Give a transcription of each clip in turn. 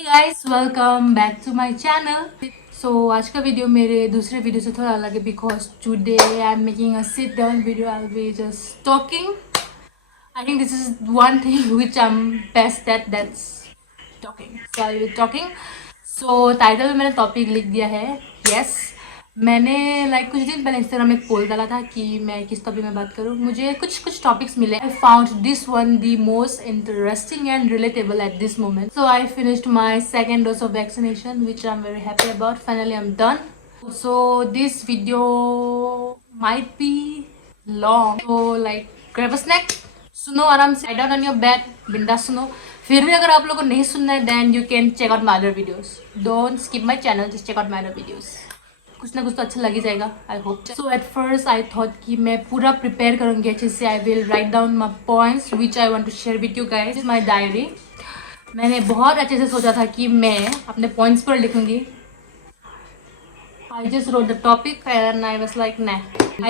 Hey guys, welcome back to my channel. So आज का video मेरे दूसरे वीडियो से थोड़ा अलग है because today I'm making a sit down video. I'll be just talking. I think this is one thing which I'm best at, that's talking. So I'll be talking. So title में मैंने topic लिख दिया है. Yes, मैंने कुछ दिन पहले Instagram में एक पोल डाला था कि मैं किस टॉपिक में बात करूँ. मुझे कुछ टॉपिक्स मिले. I found this one the most interesting and relatable at this moment. So I finished my second dose of vaccination which I am very happy about. Finally I am done. So this video might be long. So grab a snack, सुनो आराम से, lie down on your bed, बिंदास सुनो. फिर भी अगर आप लोगों को नहीं सुनना है then you can check out my other videos. Don't skip my channel, just check out my other videos. कुछ ना कुछ तो अच्छा लग ही जाएगा, I hope. So at first I thought कि मैं पूरा प्रिपेयर करूँगी अच्छे से. I will write down my points which I want to share with you guys. My diary. मैंने बहुत अच्छे से सोचा था कि मैं अपने पॉइंट्स पर लिखूंगी. I just wrote the topic and I was like, nah,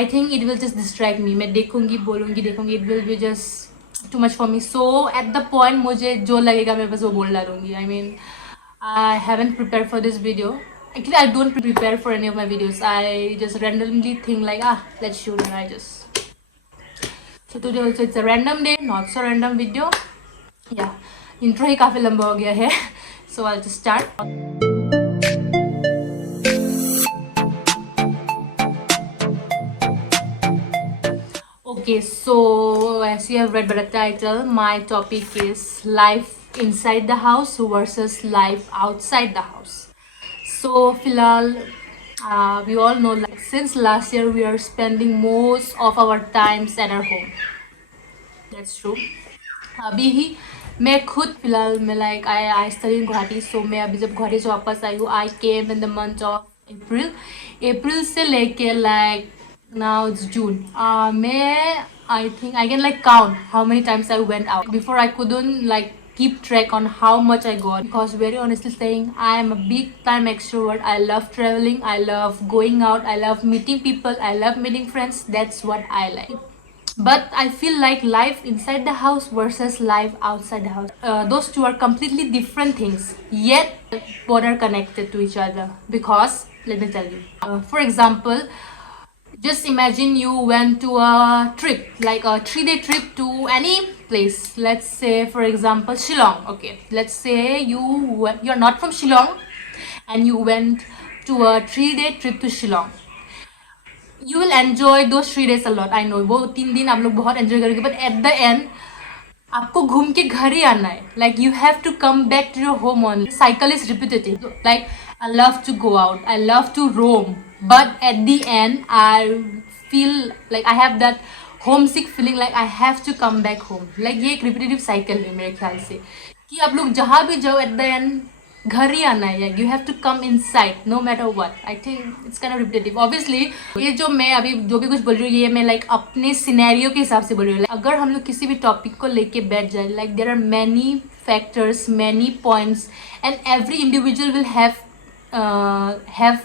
I think it will just distract me. मैं देखूंगी, बोलूंगी, देखूंगी, it will be just too much for me. So at the point मुझे जो लगेगा मैं बस वो बोल डालूंगी. I mean, I haven't prepared for this video. Actually, I don't prepare for any of my videos. I just randomly think let's shoot, and I just. So today also it's a random day, not so random video. Yeah, intro ही काफी लंबा हो गया है. So I'll just start. Okay, so as you have read by the title, my topic is life inside the house versus life outside the house. So, फिलहाल we all know since last year we are spending most of our times at our home. That's true. अभी ही मैं खुद फिलहाल मैं I study in Guwahati, so मैं अभी जब गुवाहाटी से वापस आई हूँ, I came in the month of April. April से लेके now it's June. I think I can count how many times I went out. Before I couldn't keep track on how much I got, because very honestly saying, I am a big time extrovert. I love traveling, I love going out, I love meeting people, I love meeting friends. That's what I like. But I feel like life inside the house versus life outside the house, those two are completely different things, yet both are connected to each other. Because let me tell you, for example, just imagine you went to a trip, like a 3-day trip to any place. Let's say, for example, Shillong. Okay, let's say you're not from Shillong and you went to a 3-day trip to Shillong. You will enjoy those 3 days a lot. I know वो 3 दिन आप लोग बहुत enjoy करेंगे, but at the end आपको घूम के घर ही आना है. You have to come back to your home only. Cycle is repetitive. I love to go out, I love to roam, but at the end I feel I have that homesick feeling, I have to come back home. ये एक repetitive cycle है मेरे ख्याल से, कि आप लोग जहाँ भी जाओ at the end घर ही आना है. You have to come inside no matter what. I think it's kind of repetitive. Obviously ये जो मैं अभी जो भी कुछ बोल रही हूँ, ये मैं अपने सिनेरियो के हिसाब से बोल रही हूँ. अगर हम लोग किसी भी टॉपिक को लेके बैठ जाए, there are many factors, many points, and every individual will have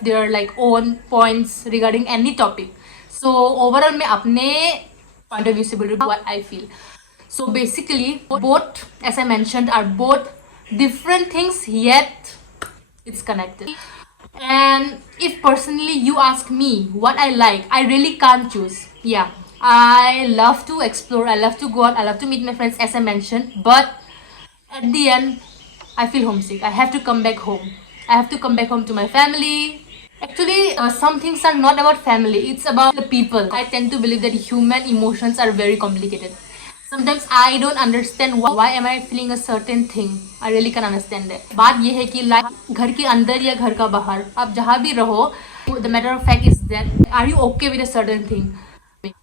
their own points regarding any topic. So overall मैं अपने point of view से बोल रही हूँ, what I feel. So basically both, as I mentioned, are both different things, yet it's connected. And if personally you ask me what I like, I really can't choose. Yeah, I love to explore, I love to go out, I love to meet my friends, as I mentioned, but at the end I feel homesick. I have to come back home. I have to come back home to my family. Actually, some things are not about family, it's about the people. I tend to believe that human emotions are very complicated. Sometimes I don't understand why am I feeling a certain thing. I really can't understand that. बात ये है कि घर के अंदर या घर का बाहर आप जहाँ भी रहो, the matter of fact is that are you okay with a certain thing?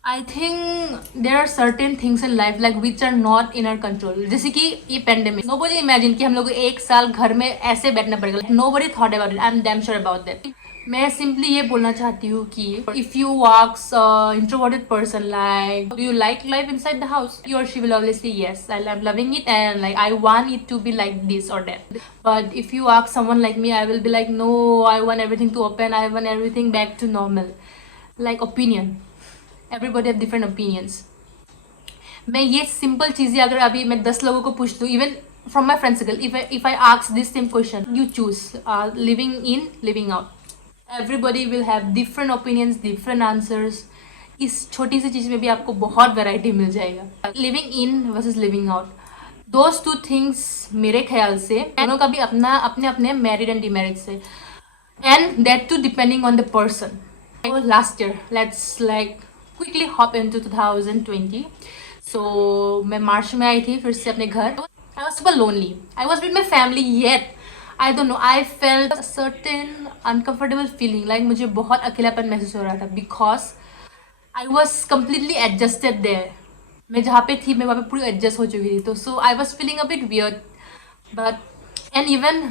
I think there are certain things in life which are not in our control. जैसे कि ये pandemic. Nobody imagine कि हम लोग 1 साल घर में ऐसे बैठना पड़ेगा. Nobody thought about it. I'm damn sure about that. मैं simply ये बोलना चाहती हूँ कि if you ask introverted person do you like life inside the house, he or she will always say yes, I'm loving it and I want it to be like this or that. But if you ask someone like me, I will be like, no, I want everything to open, I want everything back to normal. Opinion, everybody have different opinions. मैं ये simple चीज़ें अगर अभी मैं 10 लोगों को पूछ दूँ, even from my friend circle, if I ask this same question, you choose living in, living out, everybody will have different opinions, different answers. इस छोटी सी चीज़ में भी आपको बहुत वैरायटी मिल जाएगा. Living in versus living out, those two things मेरे ख्याल से दोनों का भी अपना अपने अपने मेरिट एंड डिमेरिट से, and that too depending on the person. Last year, let's like quickly hop into 2020. So मैं मार्च में आई थी फिर से अपने घर. I was super lonely. I was with my family yet I don't know, I felt a certain uncomfortable feeling, like मुझे बहुत अकेलापन महसूस हो रहा था because I was completely adjusted there. मैं जहाँ पे थी मैं वहाँ पे पूरी एडजस्ट हो चुकी थी, तो so I was feeling a bit weird. But and even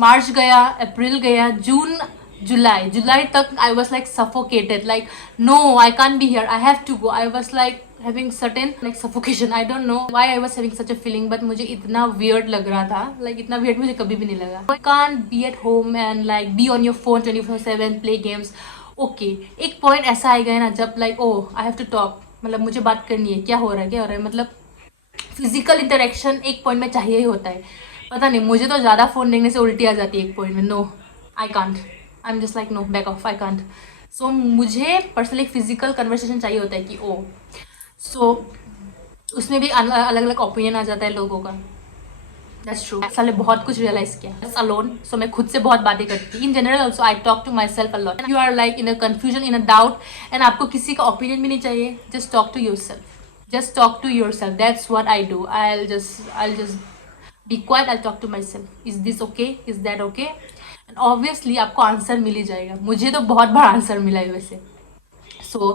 मार्च गया, अप्रैल गया, जून, जुलाई तक I was like suffocated, like no, I can't be here, I have to go. I was like having certain like suffocation. I don't know why I was having such a feeling, but मुझे इतना weird लग रहा था, like इतना weird मुझे कभी भी नहीं लगा. I can't be at home and like be on your phone 24/7 play games. Okay, एक point ऐसा आएगा ना जब like oh I have to talk, मतलब मुझे बात करनी है, क्या हो रहा है, मतलब फिजिकल इंटरेक्शन एक पॉइंट में चाहिए ही होता है. पता नहीं, मुझे तो ज़्यादा फ़ोन देखने से उल्टी आ जाती है एक पॉइंट में. No, I can't, I am just like no, back off, I can't. So मुझे पर्सनली फिजिकल कन्वर्सेशन चाहिए होता है कि ओ. सो उसमें भी अलग अलग ओपिनियन आ जाता है लोगों का. That's true. साले बहुत कुछ रियलाइज किया अलोन. सो मैं खुद से बहुत बातें करती हूँ. In general also I talk to myself a lot. You are like in a confusion, in a doubt, and आपको किसी का ओपिनियन भी नहीं चाहिए. Just talk to yourself. Just talk to yourself. That's what I do. I'll just be quiet. I'll talk to myself. Is this okay? Is that okay? And obviously आपको answer मिल ही जाएगा. मुझे तो बहुत बड़ा answer मिला है वैसे. So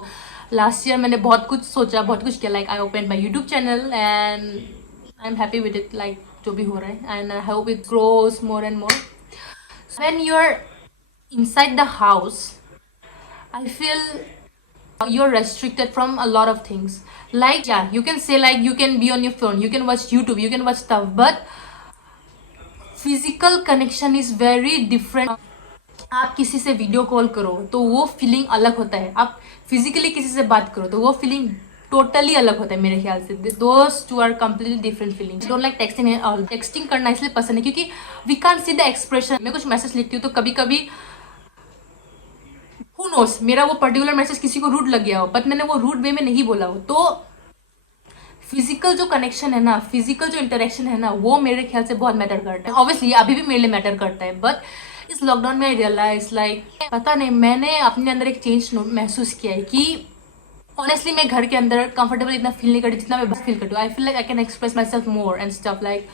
last year मैंने बहुत कुछ सोचा, बहुत कुछ किया. Like I opened my YouTube channel and I'm happy with it. Like जो भी हो रहा है, and I hope it grows more and more. So when you're inside the house, I feel you're restricted from a lot of things. Like yeah, you can say like you can be on your phone, you can watch YouTube, you can watch stuff, but physical connection is very different. आप किसी से video call करो तो वो feeling अलग होता है. आप फिजिकली किसी से बात करो तो वो फीलिंग टोटली अलग होता है मेरे ख्याल से. Those two are completely different feelings. Don't like texting. Texting करना इसलिए पसंद है क्योंकि we can't see the expression. मैं कुछ मैसेज लिखती हूँ तो कभी कभी Who knows, मेरा वो पर्टिकुलर मैसेज किसी को रूड लग गया हो, बट मैंने वो रूड वे में नहीं बोला हो. तो फिजिकल जो कनेक्शन है ना, फिजिकल जो इंटरेक्शन है ना, वो मेरे ख्याल से बहुत मैटर करता है. ऑब्वियसली अभी भी मेरे लिए मैटर करता है, बट इस लॉकडाउन में आई रियलाइज लाइक पता नहीं, मैंने अपने अंदर एक चेंज महसूस किया है कि ऑनेस्टली मैं घर के अंदर कंफर्टेबल इतना फील नहीं करती जितना मैं बस फील करती हूँ. I feel like I can express myself more and stuff. Like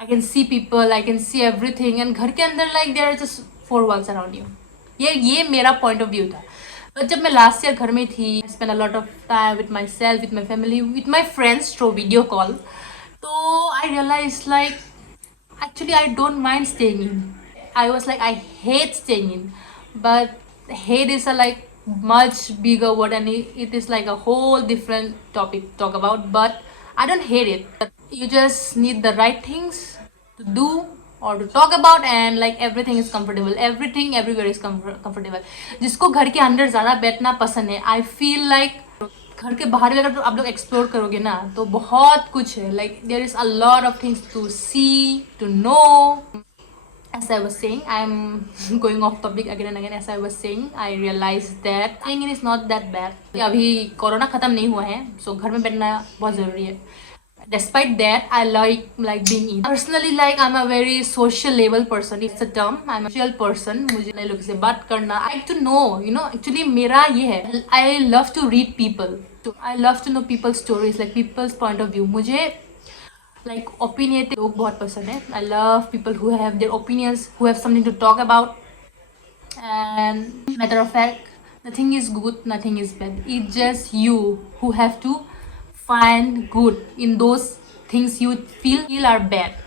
I can see people, I can see everything, and घर के अंदर like there are just 4 walls around you. ये मेरा पॉइंट ऑफ व्यू था. But जब मैं last year घर में थी, spend a lot of time with myself, with my family, with my friends through video call, तो I realise like actually I don't mind staying in. I was like I hate staying in, but hate is a like much bigger word, and it is like a whole different topic to talk about. But I don't hate it. But you just need the right things to do or to talk about, and like everything is comfortable. Everything everywhere is comfortable. जिसको घर के अंदर ज़्यादा बैठना पसंद है, I feel like घर के बाहर भी अगर आप लोग एक्सप्लोर करोगे ना तो बहुत कुछ है. Like there is a lot of things to see, to know. As I was saying, I'm going off topic again and again. As I was saying, I realized that staying in is not that bad. अभी corona ख़त्म नहीं हुआ है, so घर में बैठना बहुत ज़रूरी है. Despite that, I like being in. Personally, like I'm a very sociable person. It's a term. I'm a social person. मुझे नए लोगों से बात करना. I like to know, you know. Actually, मेरा ये है. I love to read people. I love to know people's stories, like people's point of view. मुझे like opinionated लोग बहुत पसंद है. I love people who have their opinions, who have something to talk about. And matter of fact, nothing is good, nothing is bad. It's just you who have to find good in those things you feel are bad.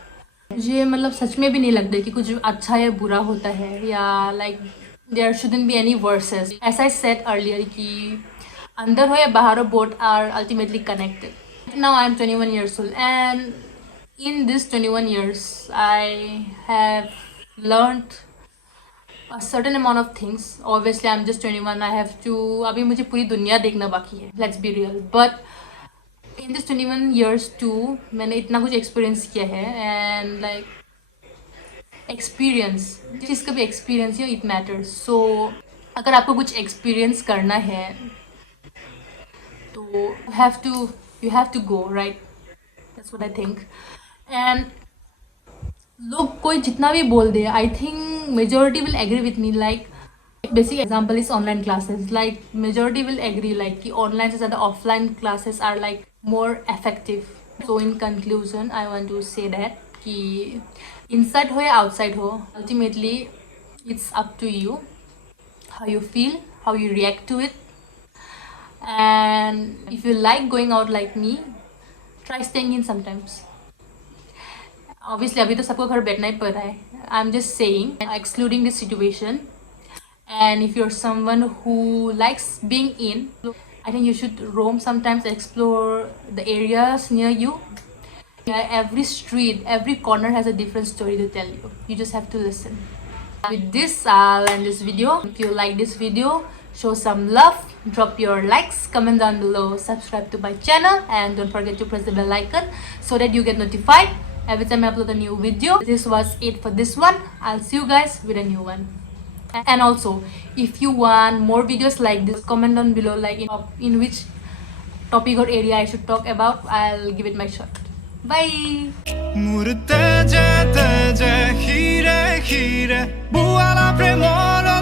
मुझे मतलब सच में भी नहीं लगता कि कुछ अच्छा या बुरा होता है, या like there shouldn't be any verses. As I said earlier कि अंदर हो या बाहर हो, both are ultimately connected. Now I am 21 years old, and in this 21 years I have learned a certain amount of things. Obviously I'm just 21. I have to, अभी मुझे पूरी दुनिया देखना बाकी है. Let's be real. But in this 21 years too, मैंने इतना कुछ experience किया है, and like experience, जिस चीज़ का भी experience है, it matters. So अगर आपको कुछ experience करना है तो you have to go, right? That's what I think. And लोग कोई जितना भी बोल दे, I think majority will agree with me. Like basic example is online classes. Like majority will agree like कि online से ज़्यादा offline classes are like more effective. So in conclusion, I want to say that कि inside हो या outside हो, ultimately it's up to you how you feel, how you react to it. And if you like going out like me, try staying in sometimes. Obviously अभी तो सबको घर बैठना ही पड़ रहा है. I'm just saying, excluding this situation. And if you're someone who likes being in, I think you should roam sometimes, explore the areas near you. Every street, every corner has a different story to tell you. You just have to listen. With this, I'll end this video. If you like this video, show some love, drop your likes, comment down below, subscribe to my channel, and don't forget to press the bell icon so that you get notified every time I upload a new video. This was it for this one. I'll see you guys with a new one. And also, if you want more videos like this, comment down below like in which topic or area I should talk about. I'll give it my shot. Bye. Murte je, hire, hire, buala premoro.